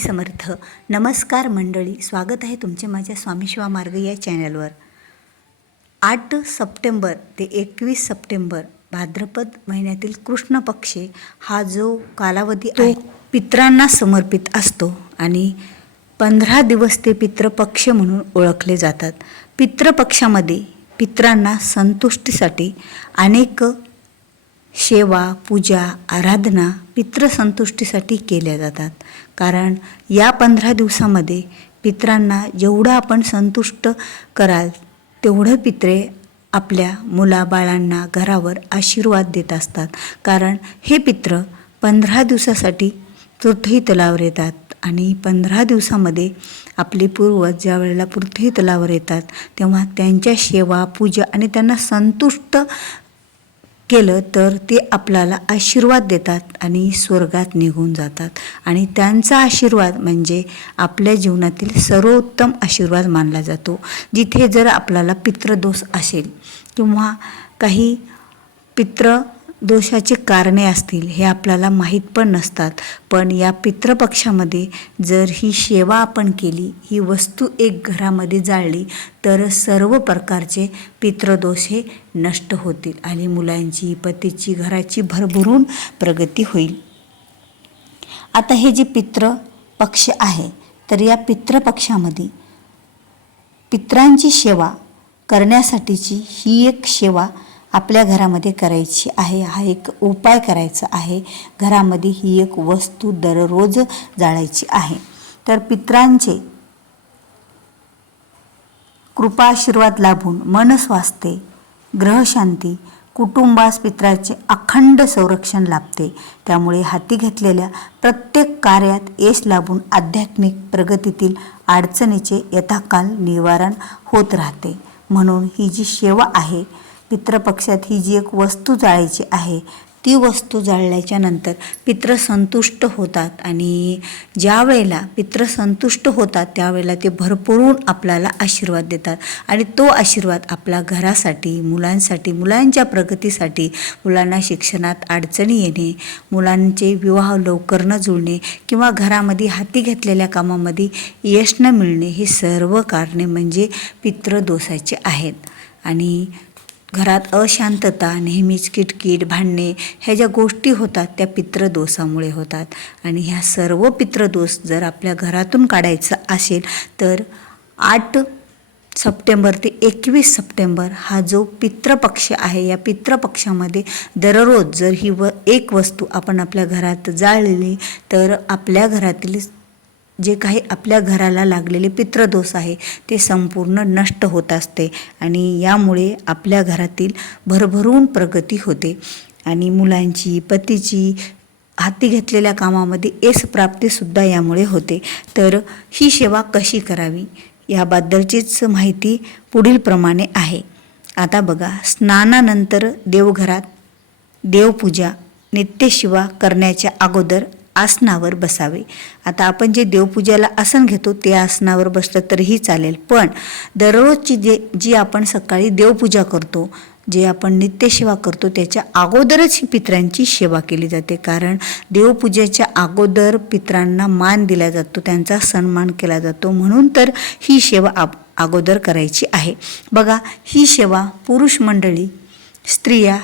समर्थ. नमस्कार मंडळी. स्वागत आहे तुमचे माझ्या स्वामीशिवा मार्ग या चॅनलवर. आठ सप्टेंबर ते एकवीस सप्टेंबर भाद्रपद महिन्यातील कृष्ण पक्षे हा जो कालावधी आहे पित्रांना समर्पित असतो आणि पंधरा दिवस ते पितृपक्ष म्हणून ओळखले जातात. पितृपक्षामध्ये पित्रांना संतुष्टीसाठी अनेक सेवा पूजा आराधना पितृसंतुष्टीसाठी केल्या जातात. कारण या पंधरा दिवसामध्ये पित्रांना जेवढं आपण संतुष्ट कराल तेवढं पित्रे आपल्या मुलाबाळांना घरावर आशीर्वाद देत असतात. कारण हे पित्र पंधरा दिवसासाठी पृथ्वी तलावर येतात आणि पंधरा दिवसामध्ये आपले पूर्वज ज्या वेळेला पृथ्वी तलावर येतात तेव्हा त्यांच्या सेवा पूजा आणि त्यांना संतुष्ट केलं तर ते आपल्याला आशीर्वाद देतात आणि स्वर्गात निघून जातात. आणि त्यांचा आशीर्वाद म्हणजे आपल्या जीवनातील सर्वोत्तम आशीर्वाद मानला जातो. जिथे जर आपल्याला पितृदोष असेल किंवा काही पित्र दोषाची कारणे असतील हे आपल्याला माहीत पण नसतात. पण या पितृपक्षामध्ये जर ही सेवा आपण केली ही वस्तू एक घरामध्ये जाळली तर सर्व प्रकारचे पितृदोष हे नष्ट होतील आणि मुलांची पतीची घराची भरभरून प्रगती होईल. आता हे जे पितृ पक्ष आहे तर या पितृपक्षामध्ये पित्रांची सेवा करण्यासाठीची ही एक सेवा आपल्या घरामध्ये करायची आहे हा एक उपाय करायचा आहे. घरामध्ये ही एक वस्तू दररोज जाळायची आहे. तर पित्रांचे कृपाशीर्वाद लाभून मन स्वास्थ्य ग्रहशांती कुटुंबास पित्राचे अखंड संरक्षण लाभते. त्यामुळे हाती घेतलेल्या प्रत्येक कार्यात यश लाभून आध्यात्मिक प्रगतीतील अडचणीचे यथाकाल निवारण होत राहते. म्हणून ही जी सेवा आहे पितृपक्षात ही जी एक वस्तू जाळायची आहे ती वस्तू जाळल्याच्या नंतर पित्र संतुष्ट होतात आणि ज्या वेळेला पित्र संतुष्ट होतात त्यावेळेला ते भरपूरून आपल्याला आशीर्वाद देतात. आणि तो आशीर्वाद आपल्या घरासाठी मुलांसाठी मुलांच्या प्रगतीसाठी मुलांना शिक्षणात अडचणी येणे मुलांचे विवाह लवकर न जुळणे किंवा घरामध्ये हाती घेतलेल्या कामामध्ये यश न मिळणे हे सर्व कारणे म्हणजे पितृदोषाचे आहेत. आणि घरात अशांतता नेहमीच किटकिट भांडणे ह्या ज्या गोष्टी होतात त्या पितृदोषामुळे होतात. आणि ह्या सर्व पितृदोष जर आपल्या घरातून काढायचं असेल तर आठ सप्टेंबर ते एकवीस सप्टेंबर हा जो पितृपक्ष आहे या पितृपक्षामध्ये दररोज जर ही व एक वस्तू आपण आपल्या घरात जाळली तर आपल्या घरातील जे काही आपल्या घराला लागलेले पितृदोष आहे ते संपूर्ण नष्ट होत असते. आणि यामुळे आपल्या घरातील भरभरून प्रगती होते. आणि मुलांची पतीची हाती घेतलेल्या कामामध्ये एस प्राप्तीसुद्धा यामुळे होते. तर ही सेवा कशी करावी? याबद्दलचीच माहिती पुढील प्रमाणे आहे. आता बघा स्नानानंतर देवघरात देवपूजा नित्यशिवा करण्याच्या अगोदर आसनावर बसावे. आता आपण जे देवपूजेला आसन घेतो ते आसनावर बसलं तरीही चालेल. पण दररोजची जे जी आपण सकाळी देवपूजा करतो जे आपण नित्यसेवा करतो त्याच्या अगोदरच ही पित्रांची सेवा केली जाते. कारण देवपूजेच्या अगोदर पित्रांना मान दिला जातो त्यांचा सन्मान केला जातो. म्हणून तर ही सेवा आप अगोदर करायची आहे. बघा ही सेवा पुरुष मंडळी स्त्रिया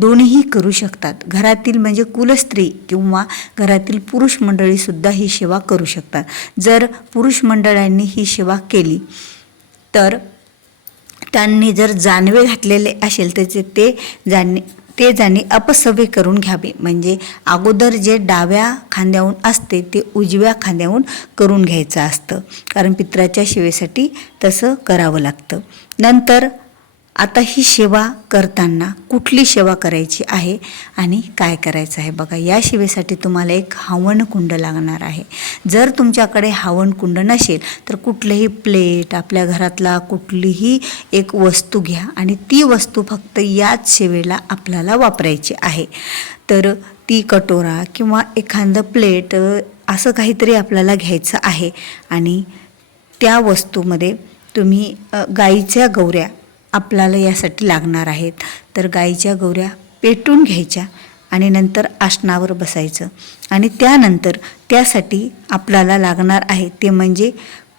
दोन्हीही करू शकतात. घरातील म्हणजे कुलस्त्री किंवा घरातील पुरुष मंडळीसुद्धा ही सेवा करू शकतात. जर पुरुष मंडळांनी ही सेवा केली तर त्यांनी जर जानवे घातलेले असेल त्याचे ते जाणे ते जाणे अपसवे करून घ्यावे. म्हणजे अगोदर जे डाव्या खांद्याहून असते ते उजव्या खांद्याहून करून घ्यायचं असतं. कारण पित्राच्या सेवेसाठी तसं करावं लागतं. नंतर आता ही सेवा करताना कुठली सेवा करायची आहे आणि काय करायचं आहे? बघा या सेवेसाठी तुम्हाला एक हवन कुंड लागणार आहे. जर तुमच्याकडे हवन कुंड नसेल तर कुठलंही प्लेट आपल्या घरातला कुठलीही एक वस्तू घ्या आणि ती वस्तू फक्त याच सेवेला आपल्याला वापरायची आहे. तर ती कटोरा किंवा एखादं प्लेट असं काहीतरी आपल्याला घ्यायचं आहे आणि त्या वस्तूमध्ये तुम्ही गाईच्या गौऱ्या आपल्याला यासाठी लागणार आहेत. तर गाईच्या गौऱ्या पेटून घ्यायच्या आणि नंतर आसनावर बसायचं. आणि त्यानंतर त्यासाठी आपल्याला लागणार आहे ते म्हणजे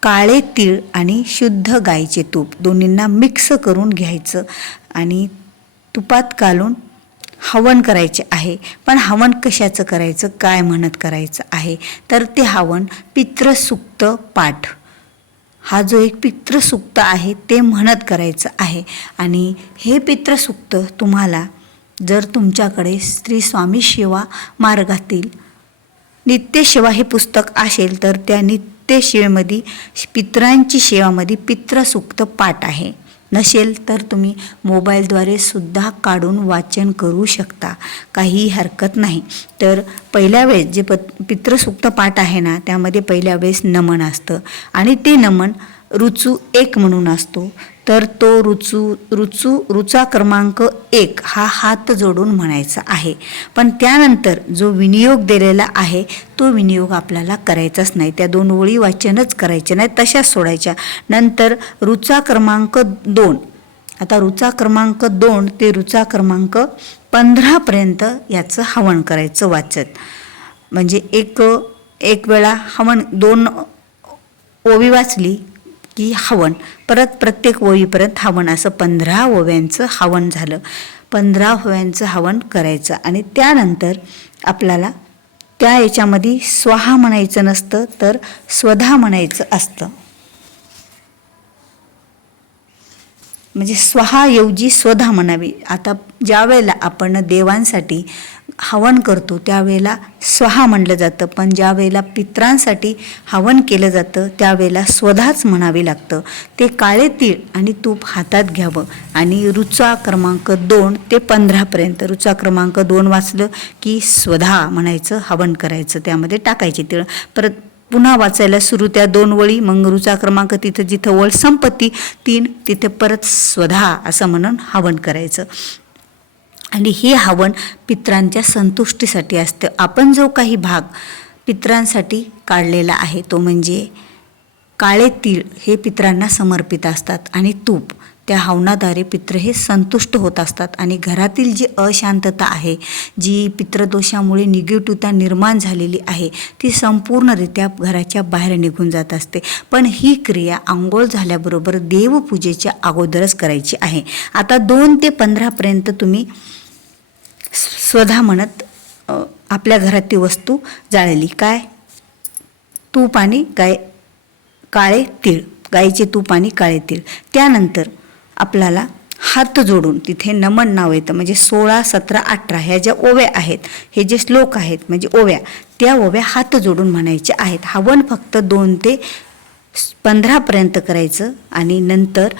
काळे तीळ आणि शुद्ध गाईचे तूप. दोन्हींना मिक्स करून घ्यायचं आणि तुपात घालून हवन करायचे आहे. पण हवन कशाचं करायचं? काय म्हणत करायचं आहे? तर ते हवन पित्रसुक्त पाठ. हा जो एक पित्रसुक्त आहे ते म्हणत करायचं आहे. आणि हे पित्रसुक्त तुम्हाला जर तुमच्याकडे श्री स्वामी सेवा मार्गातील नित्यसेवा हे पुस्तक असेल तर त्या नित्यसेवेमध्ये पितरांची सेवामध्ये पितृसूक्त पाठ आहे. नसेल तर तुम्ही मोबाईलद्वारे सुद्धा काढून वाचन करू शकता. काही हरकत नाही. तर पहिल्या वेळेस जे प पित्रसुक्त पाठ आहे ना त्यामध्ये पहिल्या वेळेस नमन असतं. आणि ते नमन रुचू एक म्हणून असतो. तर तो रुचू रुचू रुचा क्रमांक एक हा हात जोडून म्हणायचा आहे. पण त्यानंतर जो विनियोग दिलेला आहे तो विनियोग आपल्याला करायचाच नाही. त्या दोन ओळी वाचनच करायचे नाही तशाच सोडायच्या. नंतर रुचा क्रमांक दोन. आता रुचा क्रमांक दोन ते रुचा क्रमांक पंधरापर्यंत याचं हवन करायचं वाचत म्हणजे एक एक वेळा हवन दोन ओवी वाचली की हवन. परत प्रत्येक ओळीपर्यंत हवन. असं पंधरा ओव्यांचं हवन झालं. पंधरा ओव्यांचं हवन करायचं. आणि त्यानंतर आपल्याला त्या याच्यामध्ये स्वाहा म्हणायचं नसतं तर स्वधा म्हणायचं असतं. म्हणजे स्वहाऐवजी स्वधा म्हणावी. आता ज्या वेळेला आपण देवांसाठी हवन करतो त्यावेळेला स्वहा म्हणलं जातं. पण ज्या वेळेला पित्रांसाठी हवन केलं जातं त्यावेळेला स्वधाच म्हणावे लागतं. ते काळे तीळ आणि तूप हातात घ्यावं. आणि रुचा क्रमांक दोन ते पंधरापर्यंत रुचा क्रमांक दोन वाचलं की स्वधा म्हणायचं हवन करायचं त्यामध्ये टाकायचे तीळ. परत पुन्हा वाचायला सुरू त्या दोन वळी मंगरूचा क्रमांक तिथं जिथं वळ संपत्ती तीन तिथे परत स्वधा असं म्हणून हवन करायचं. आणि हे हवन पित्रांच्या संतुष्टीसाठी असतं. आपण जो काही भाग पित्रांसाठी काढलेला आहे तो म्हणजे काळे तीळ हे पित्रांना समर्पित असतात आणि तूप. त्या हवनाद्वारे पित्र हे संतुष्ट होत असतात आणि घरातील जी अशांतता आहे जी पित्रदोषामुळे निगेटिव्हता निर्माण झालेली आहे ती संपूर्णरित्या घराच्या बाहेर निघून जात असते. पण ही क्रिया आंघोळ झाल्याबरोबर देवपूजेच्या अगोदरच करायची आहे. आता दोन ते पंधरापर्यंत तुम्ही स्वधा म्हणत आपल्या घरात ती वस्तू जाळली. काय? तूप आणि गाय काळे तीळ गायीचे तूप आणि काळे तीळ. त्यानंतर आपल्याला हात जोडून तिथे नमन नाव येतं. म्हणजे सोळा सतरा अठरा ह्या ज्या ओव्या आहेत हे जे श्लोक आहेत म्हणजे ओव्या त्या ओव्या हात जोडून म्हणायच्या आहेत. हवन फक्त दोन ते पंधरापर्यंत करायचं आणि नंतर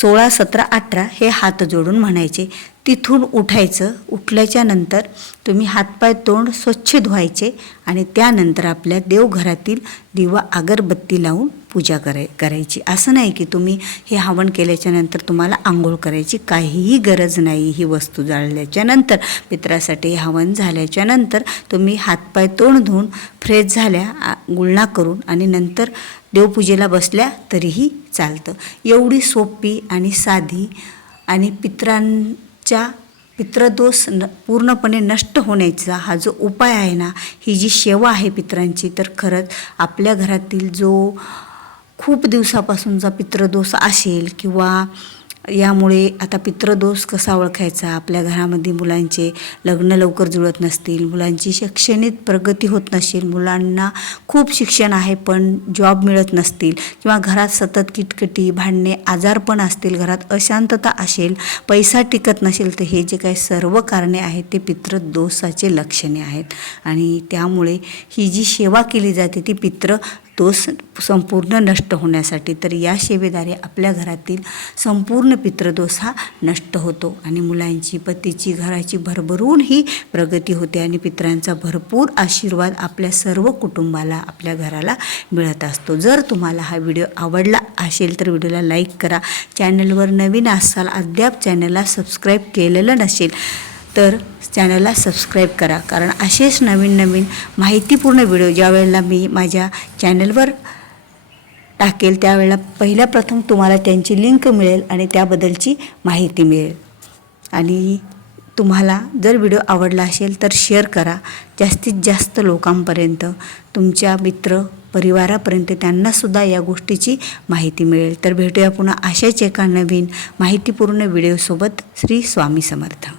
सोळा सतरा अठरा हे हात जोडून म्हणायचे. तिथून उठायचं. उठल्याच्या नंतर तुम्ही हातपाय तोंड स्वच्छ धुवायचे आणि त्यानंतर आपल्या देवघरातील दिवा अगरबत्ती लावून पूजा कराय करायची. असं नाही की तुम्ही हे हवन केल्याच्यानंतर तुम्हाला आंघोळ करायची. काहीही गरज नाही ही वस्तू जाळल्याच्या नंतर. पित्रासाठी हवन झाल्याच्यानंतर तुम्ही हातपाय तोंड धुवून फ्रेश झाल्या गुळणा करून आणि नंतर देवपूजेला बसल्या तरीही चालतं. एवढी सोपी आणि साधी आणि पित्रां च्या पित्रदोष न पूर्णपणे नष्ट होण्याचा हा जो उपाय आहे ना ही जी सेवा आहे पित्रांची तर खरंच आपल्या घरातील जो खूप दिवसापासूनचा पित्रदोष असेल किंवा यामुळे आता पित्रदोष कसा ओळखायचा? आपल्या घरामध्ये मुलांचे लग्न लवकर जुळत नसतील मुलांची शैक्षणिक प्रगती होत नसेल मुलांना खूप शिक्षण आहे पण जॉब मिळत नसतील किंवा घरात सतत किटकिटी भांडणे आजारपण असतील घरात अशांतता असेल पैसा टिकत नसेल तर हे जे काही सर्व कारणे आहेत ते पितृदोषाचे लक्षणे आहेत. आणि त्यामुळे ही जी सेवा केली जाते ती पित्र तो संपूर्ण नष्ट होण्यासाठी तर या सेवेद्वारे आपल्या घरातील संपूर्ण पितृदोष हा नष्ट होतो. आणि मुलांची पतीची घराची भरभरून ही प्रगती होते आणि पित्रांचा भरपूर आशीर्वाद आपल्या सर्व कुटुंबाला आपल्या घराला मिळत असतो. जर तुम्हाला हा व्हिडिओ आवडला असेल तर व्हिडिओला लाईक करा. चॅनलवर नवीन असाल अद्याप चॅनलला सबस्क्राईब केलेलं नसेल तर चॅनलला सबस्क्राईब करा. कारण असेच नवीन नवीन माहितीपूर्ण व्हिडिओ ज्या वेळेला मी माझ्या चॅनलवर टाकेल त्यावेळेला पहिल्या प्रथम तुम्हाला त्यांची लिंक मिळेल आणि त्याबद्दलची माहिती मिळेल. आणि तुम्हाला जर व्हिडिओ आवडला असेल तर शेअर करा. जास्तीत जास्त लोकांपर्यंत तुमच्या मित्र परिवारापर्यंत त्यांनासुद्धा या गोष्टीची माहिती मिळेल. तर भेटूया पुन्हा अशाच एका नवीन माहितीपूर्ण व्हिडिओसोबत. श्री स्वामी समर्थ.